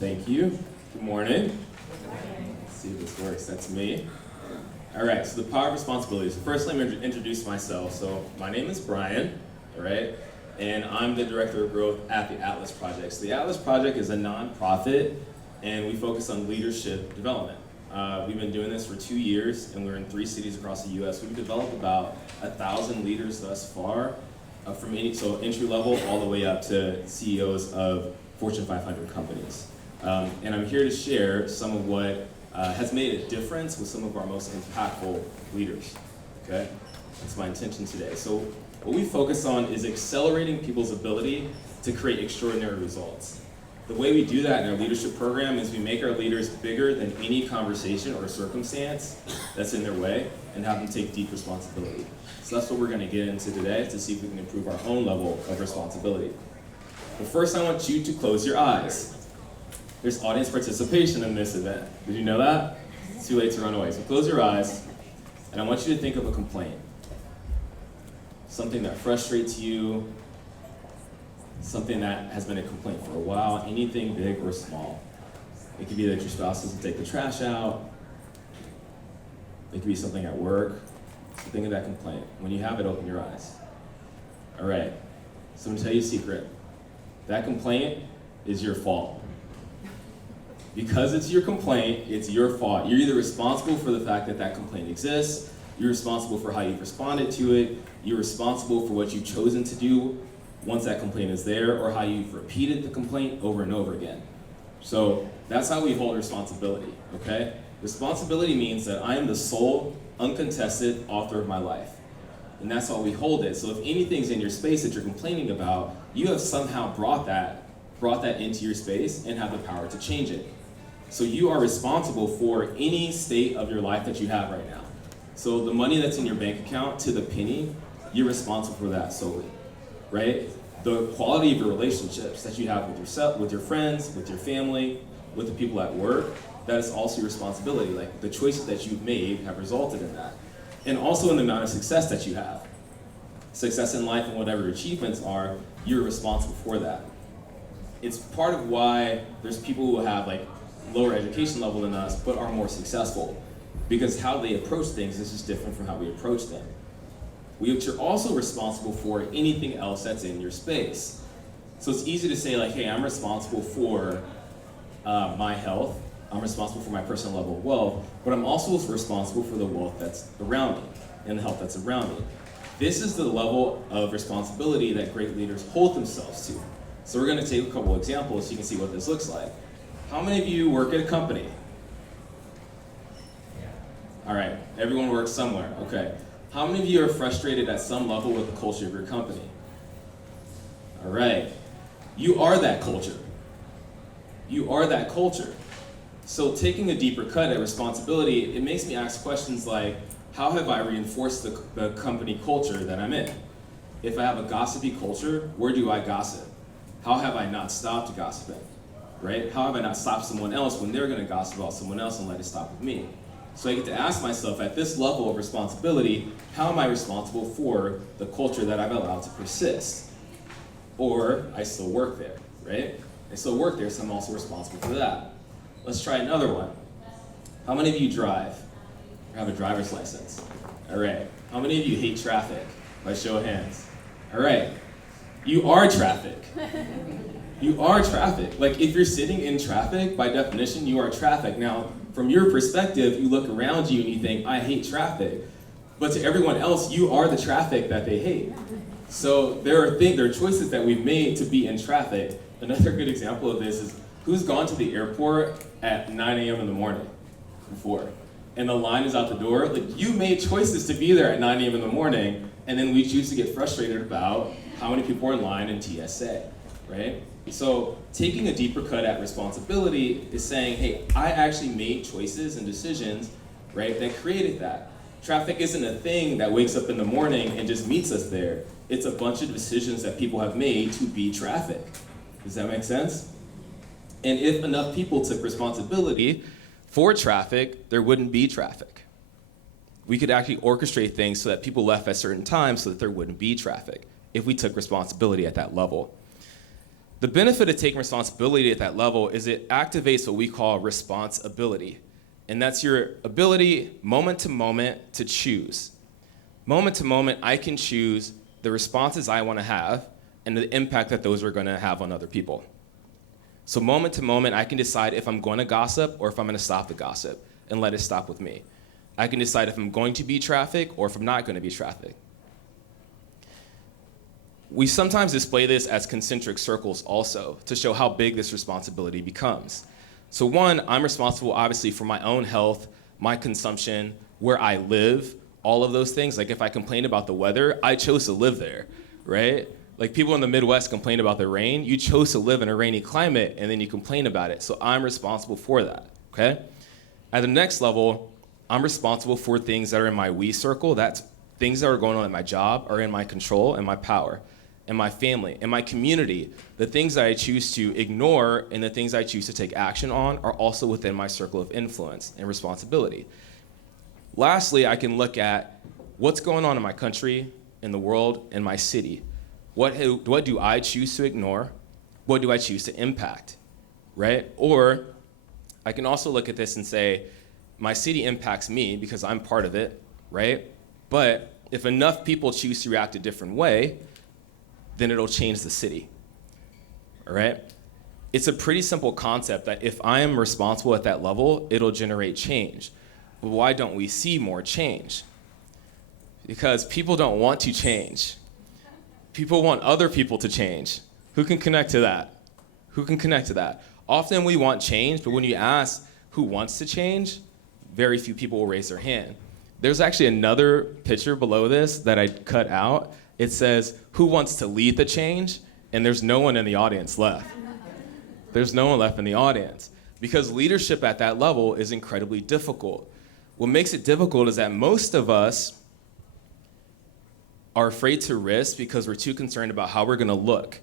Thank you. Good morning. Let's see if this works. That's me. All right, so the power of responsibilities. First, let me introduce myself. So my name is Brian, all right, and I'm the Director of Growth at the Atlas Project. So the Atlas Project is a nonprofit, and we focus on leadership development. We've been doing this for 2 years, and we're in 3 cities across the U.S. We've developed about 1,000 leaders thus far, from entry level all the way up to CEOs of Fortune 500 companies. And I'm here to share some of what has made a difference with some of our most impactful leaders, okay? That's my intention today. So what we focus on is accelerating people's ability to create extraordinary results. The way we do that in our leadership program is we make our leaders bigger than any conversation or circumstance that's in their way and have them take deep responsibility. So that's what we're gonna get into today to see if we can improve our own level of responsibility. But first I want you to close your eyes. There's audience participation in this event. Did you know that? It's too late to run away. So close your eyes, and I want you to think of a complaint. Something that frustrates you, something that has been a complaint for a while, anything big or small. It could be that your spouse doesn't take the trash out. It could be something at work. So think of that complaint. When you have it, open your eyes. All right, so I'm gonna tell you a secret. That complaint is your fault. Because it's your complaint, it's your fault. You're either responsible for the fact that that complaint exists, you're responsible for how you've responded to it, you're responsible for what you've chosen to do once that complaint is there, or how you've repeated the complaint over and over again. So that's how we hold responsibility, okay? Responsibility means that I am the sole, uncontested author of my life. And that's how we hold it. So if anything's in your space that you're complaining about, you have somehow brought that into your space and have the power to change it. So you are responsible for any state of your life that you have right now. So the money that's in your bank account to the penny, you're responsible for that solely, right? The quality of your relationships that you have with yourself, with your friends, with your family, with the people at work, that is also your responsibility. Like the choices that you've made have resulted in that. And also in the amount of success that you have. Success in life and whatever your achievements are, you're responsible for that. It's part of why there's people who have like lower education level than us, but are more successful. Because how they approach things is just different from how we approach them. You're also responsible for anything else that's in your space. So it's easy to say like, hey, I'm responsible for my health, I'm responsible for my personal level of wealth, but I'm also responsible for the wealth that's around me and the health that's around me. This is the level of responsibility that great leaders hold themselves to. So we're gonna take a couple examples so you can see what this looks like. How many of you work at a company? All right, everyone works somewhere, okay. How many of you are frustrated at some level with the culture of your company? All right, you are that culture. You are that culture. So taking a deeper cut at responsibility, it makes me ask questions like, how have I reinforced the company culture that I'm in? If I have a gossipy culture, where do I gossip? How have I not stopped gossiping, right? How have I not stopped someone else when they're gonna gossip about someone else and let it stop with me? So I get to ask myself, at this level of responsibility, how am I responsible for the culture that I've allowed to persist? Or I still work there, right? I still work there, so I'm also responsible for that. Let's try another one. How many of you drive or have a driver's license? All right. How many of you hate traffic? By show of hands. All right. You are traffic. You are traffic. Like if you're sitting in traffic, by definition, you are traffic. Now, from your perspective, you look around you and you think, I hate traffic. But to everyone else, you are the traffic that they hate. So there are choices that we've made to be in traffic. Another good example of this is, who's gone to the airport at 9 a.m. in the morning before? And the line is out the door. Like you made choices to be there at 9 a.m. in the morning, and then we choose to get frustrated about how many people are in line in TSA, right? So taking a deeper cut at responsibility is saying, hey, I actually made choices and decisions, right, that created that. Traffic isn't a thing that wakes up in the morning and just meets us there. It's a bunch of decisions that people have made to be traffic. Does that make sense? And if enough people took responsibility for traffic, there wouldn't be traffic. We could actually orchestrate things so that people left at certain times so that there wouldn't be traffic if we took responsibility at that level. The benefit of taking responsibility at that level is it activates what we call responsibility. And that's your ability, moment to moment, to choose. Moment to moment, I can choose the responses I want to have and the impact that those are going to have on other people. So moment to moment, I can decide if I'm going to gossip or if I'm going to stop the gossip and let it stop with me. I can decide if I'm going to be traffic or if I'm not going to be traffic. We sometimes display this as concentric circles also to show how big this responsibility becomes. So one, I'm responsible obviously for my own health, my consumption, where I live, all of those things. Like if I complain about the weather, I chose to live there, right? Like people in the Midwest complain about the rain. You chose to live in a rainy climate and then you complain about it. So I'm responsible for that, okay? At the next level, I'm responsible for things that are in my we circle. That's things that are going on at my job are in my control and my power. And my family, and my community, the things that I choose to ignore and the things I choose to take action on are also within my circle of influence and responsibility. Lastly, I can look at what's going on in my country, in the world, in my city. What do I choose to ignore? What do I choose to impact, right? Or I can also look at this and say, my city impacts me because I'm part of it, right? But if enough people choose to react a different way, then it'll change the city, all right? It's a pretty simple concept that if I am responsible at that level, it'll generate change. But why don't we see more change? Because people don't want to change. People want other people to change. Who can connect to that? Who can connect to that? Often we want change, but when you ask who wants to change, very few people will raise their hand. There's actually another picture below this that I cut out. It says, who wants to lead the change? And there's no one in the audience left. There's no one left in the audience. Because leadership at that level is incredibly difficult. What makes it difficult is that most of us are afraid to risk because we're too concerned about how we're gonna look.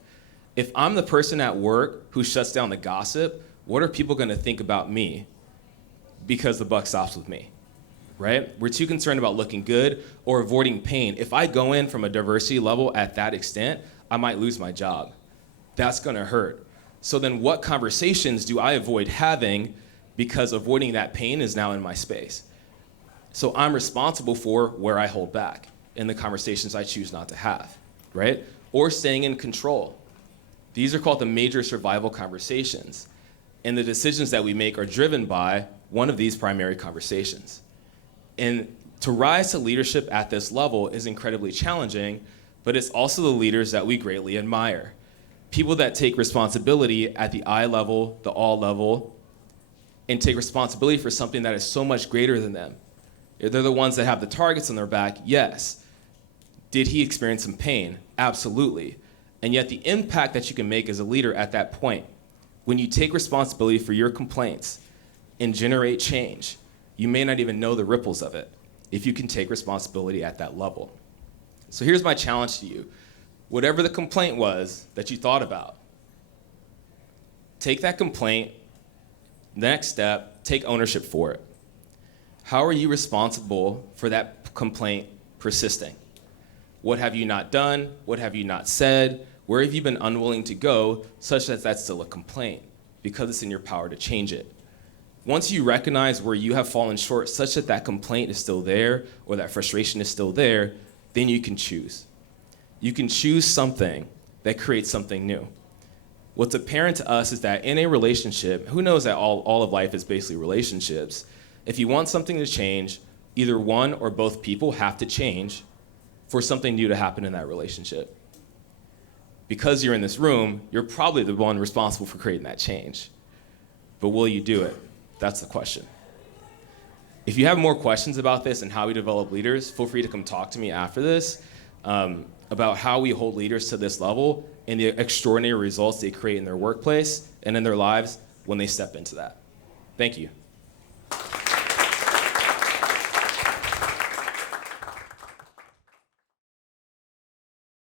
If I'm the person at work who shuts down the gossip, what are people gonna think about me? Because the buck stops with me. Right? We're too concerned about looking good or avoiding pain. If I go in from a diversity level at that extent, I might lose my job. That's gonna hurt. So then what conversations do I avoid having because avoiding that pain is now in my space? So I'm responsible for where I hold back in the conversations I choose not to have, right? Or staying in control. These are called the major survival conversations. And the decisions that we make are driven by one of these primary conversations. And to rise to leadership at this level is incredibly challenging, but it's also the leaders that we greatly admire. People that take responsibility at the I level, the all level, and take responsibility for something that is so much greater than them. They're the ones that have the targets on their back, yes. Did he experience some pain? Absolutely. And yet the impact that you can make as a leader at that point, when you take responsibility for your complaints and generate change, you may not even know the ripples of it if you can take responsibility at that level. So here's my challenge to you. Whatever the complaint was that you thought about, take that complaint, next step, take ownership for it. How are you responsible for that complaint persisting? What have you not done? What have you not said? Where have you been unwilling to go such that that's still a complaint? Because it's in your power to change it. Once you recognize where you have fallen short such that that complaint is still there or that frustration is still there, then you can choose. You can choose something that creates something new. What's apparent to us is that in a relationship, who knows that all of life is basically relationships, if you want something to change, either one or both people have to change for something new to happen in that relationship. Because you're in this room, you're probably the one responsible for creating that change. But will you do it? That's the question. If you have more questions about this and how we develop leaders, feel free to come talk to me after this about how we hold leaders to this level and the extraordinary results they create in their workplace and in their lives when they step into that. Thank you.